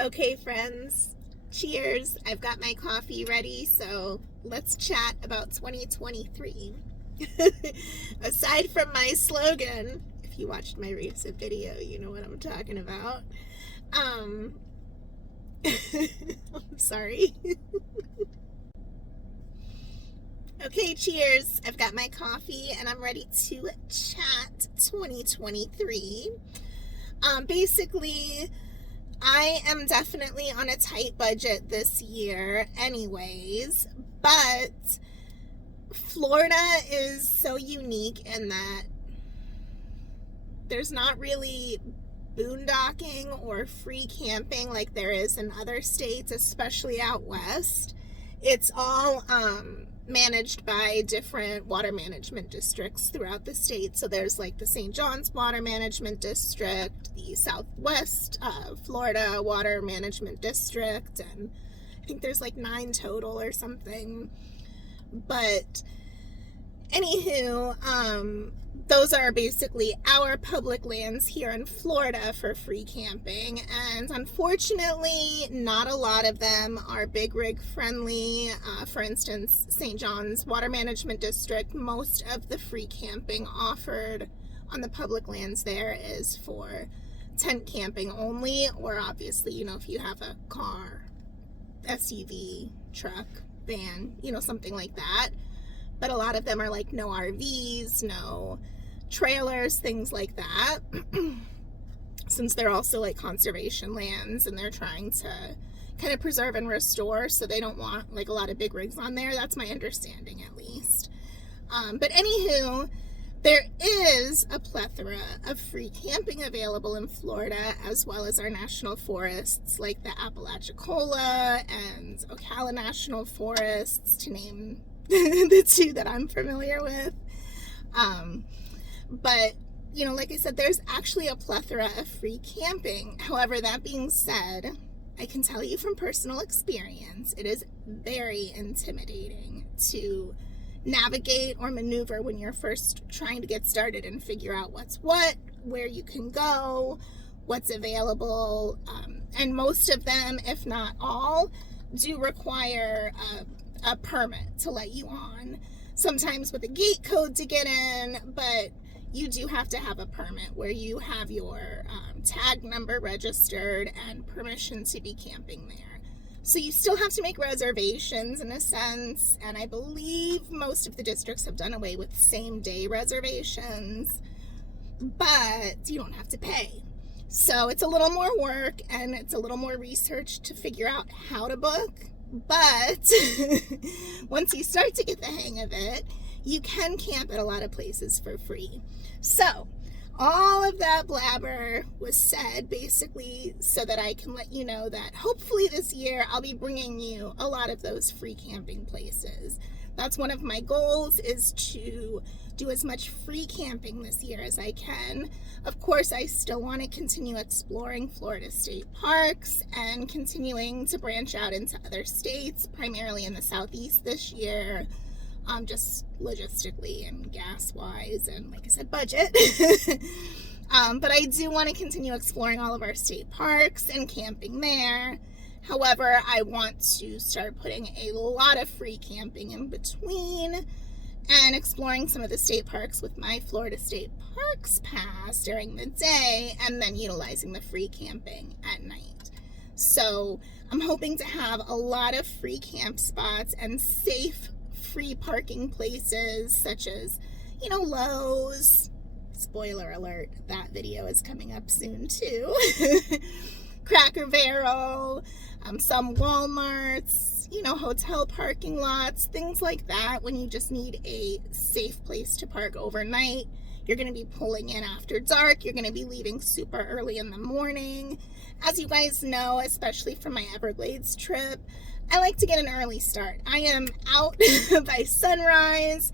Okay, friends, cheers. I've got my coffee ready, so let's chat about 2023. Aside from my slogan, if you watched my recent video, you know what I'm talking about. I'm sorry. Okay, cheers. I've got my coffee and I'm ready to chat 2023. Basically, I am definitely on a tight budget this year anyways, but Florida is so unique in that there's not really boondocking or free camping like there is in other states, especially out west. It's all managed by different water management districts throughout the state. So there's like the St. John's Water Management District, the Southwest Florida Water Management District, and I think there's like 9 total or something. But anywho, those are basically our public lands here in Florida for free camping, and unfortunately not a lot of them are big rig friendly. For instance, St. John's Water Management District, most of the free camping offered on the public lands there is for tent camping only, or obviously, if you have a car, SUV, truck, van, something like that. But a lot of them are like no RVs, no trailers, things like that, since they're also like conservation lands and they're trying to kind of preserve and restore, so they don't want like a lot of big rigs on there. That's my understanding, at least. But anywho, there is a plethora of free camping available in Florida, as well as our national forests like the Apalachicola and Ocala National Forests, to name the 2 that I'm familiar with. But, like I said, there's actually a plethora of free camping. However, that being said, I can tell you from personal experience, it is very intimidating to navigate or maneuver when you're first trying to get started and figure out what's what, where you can go, what's available. And most of them, if not all, do require a permit to let you on. Sometimes with a gate code to get in, but you do have to have a permit where you have your tag number registered and permission to be camping there. So you still have to make reservations in a sense, and I believe most of the districts have done away with same-day reservations, but you don't have to pay. So it's a little more work and it's a little more research to figure out how to book, but once you start to get the hang of it, you can camp at a lot of places for free. So all of that blabber was said basically so that I can let you know that hopefully this year I'll be bringing you a lot of those free camping places. That's one of my goals, is to do as much free camping this year as I can. Of course, I still want to continue exploring Florida state parks and continuing to branch out into other states, primarily in the Southeast this year. Just logistically and gas-wise and, like I said, budget. But I do want to continue exploring all of our state parks and camping there. However, I want to start putting a lot of free camping in between and exploring some of the state parks with my Florida State Parks Pass during the day, and then utilizing the free camping at night. So I'm hoping to have a lot of free camp spots and safe free parking places such as, Lowe's. Spoiler alert, that video is coming up soon too. Cracker Barrel, some Walmarts, hotel parking lots, things like that. When you just need a safe place to park overnight, you're going to be pulling in after dark, you're going to be leaving super early in the morning. As you guys know, especially from my Everglades trip, I like to get an early start. I am out by sunrise,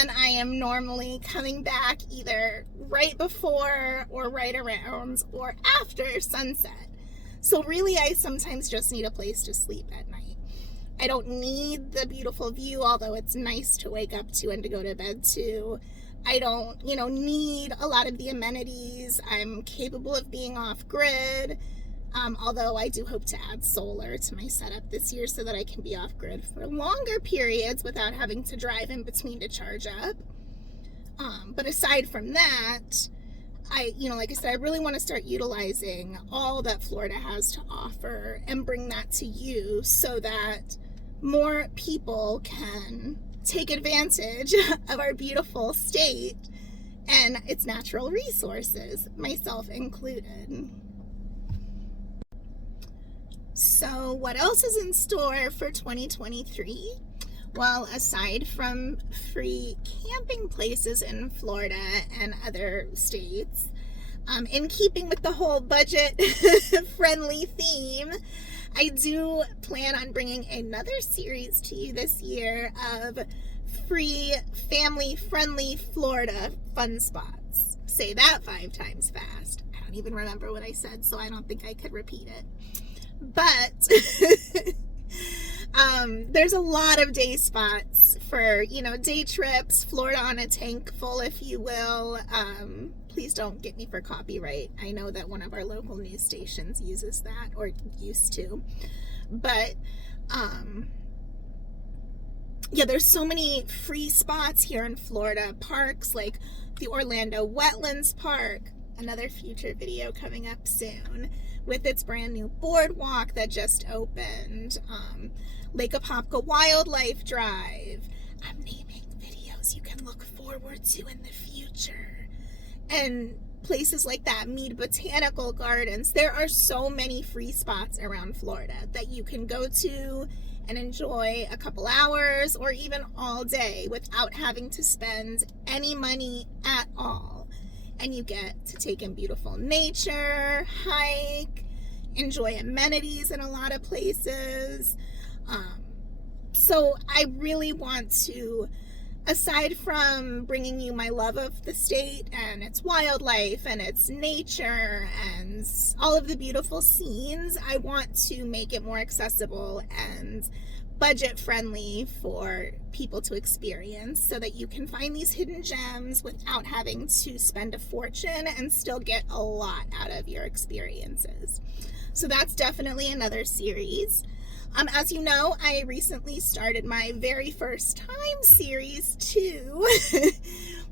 and I am normally coming back either right before or right around or after sunset. So really, I sometimes just need a place to sleep at night. I don't need the beautiful view, although it's nice to wake up to and to go to bed to. I don't, need a lot of the amenities. I'm capable of being off grid. Although I do hope to add solar to my setup this year so that I can be off grid for longer periods without having to drive in between to charge up. But aside from that, like I said, I really want to start utilizing all that Florida has to offer and bring that to you so that more people can take advantage of our beautiful state and its natural resources, myself included. So what else is in store for 2023? Well, aside from free camping places in Florida and other states, in keeping with the whole budget-friendly theme, I do plan on bringing another series to you this year of free, family-friendly Florida fun spots. Say that 5 times fast. I don't even remember what I said, so I don't think I could repeat it. But there's a lot of day spots for, day trips, Florida on a tank full, if you will. Please don't get me for copyright. I know that one of our local news stations uses that, or used to. But, yeah, there's so many free spots here in Florida. Parks like the Orlando Wetlands Park, another future video coming up soon, with its brand new boardwalk that just opened. Lake Apopka Wildlife Drive. I'm naming videos you can look forward to in the future. And places like that, Mead Botanical Gardens. There are so many free spots around Florida that you can go to and enjoy a couple hours or even all day without having to spend any money at all. And you get to take in beautiful nature, hike, enjoy amenities in a lot of places. So I really want to, aside from bringing you my love of the state and its wildlife and its nature and all of the beautiful scenes, I want to make it more accessible and budget friendly for people to experience so that you can find these hidden gems without having to spend a fortune and still get a lot out of your experiences. So that's definitely another series. As you know, I recently started my very first time series too,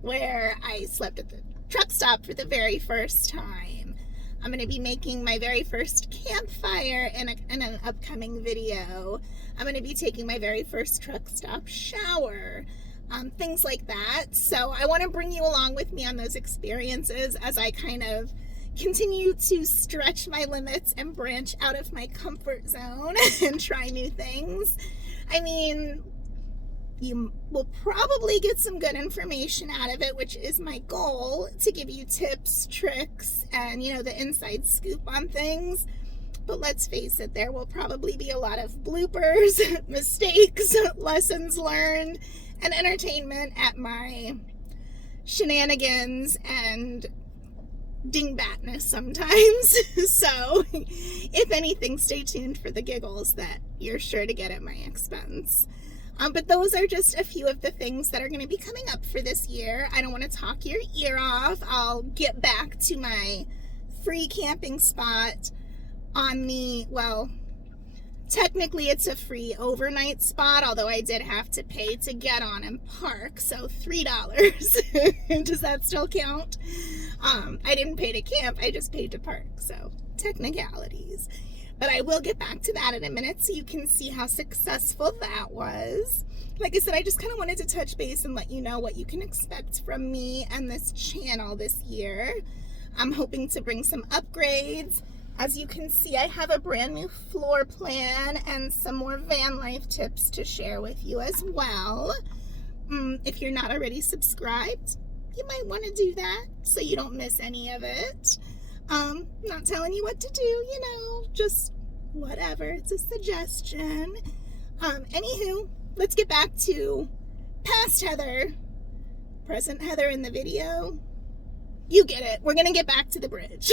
where I slept at the truck stop for the very first time. I'm going to be making my very first campfire in an upcoming video. I'm going to be taking my very first truck stop shower, things like that. So I want to bring you along with me on those experiences as I kind of continue to stretch my limits and branch out of my comfort zone and try new things. I mean, you will probably get some good information out of it, which is my goal, to give you tips, tricks, and, the inside scoop on things. But let's face it, there will probably be a lot of bloopers, mistakes, lessons learned, and entertainment at my shenanigans and dingbatness sometimes. So if anything, stay tuned for the giggles that you're sure to get at my expense. But those are just a few of the things that are going to be coming up for this year. I don't want to talk your ear off. I'll get back to my free camping spot on the, well, technically it's a free overnight spot, although I did have to pay to get on and park, so $3. Does that still count? I didn't pay to camp, I just paid to park, so technicalities. But I will get back to that in a minute so you can see how successful that was. Like I said, I just kind of wanted to touch base and let you know what you can expect from me and this channel this year. I'm hoping to bring some upgrades. As you can see, I have a brand new floor plan and some more van life tips to share with you as well. If you're not already subscribed, you might want to do that so you don't miss any of it. Not telling you what to do, just whatever. It's a suggestion. Anywho, let's get back to past Heather, present Heather in the video. You get it. We're going to get back to the bridge.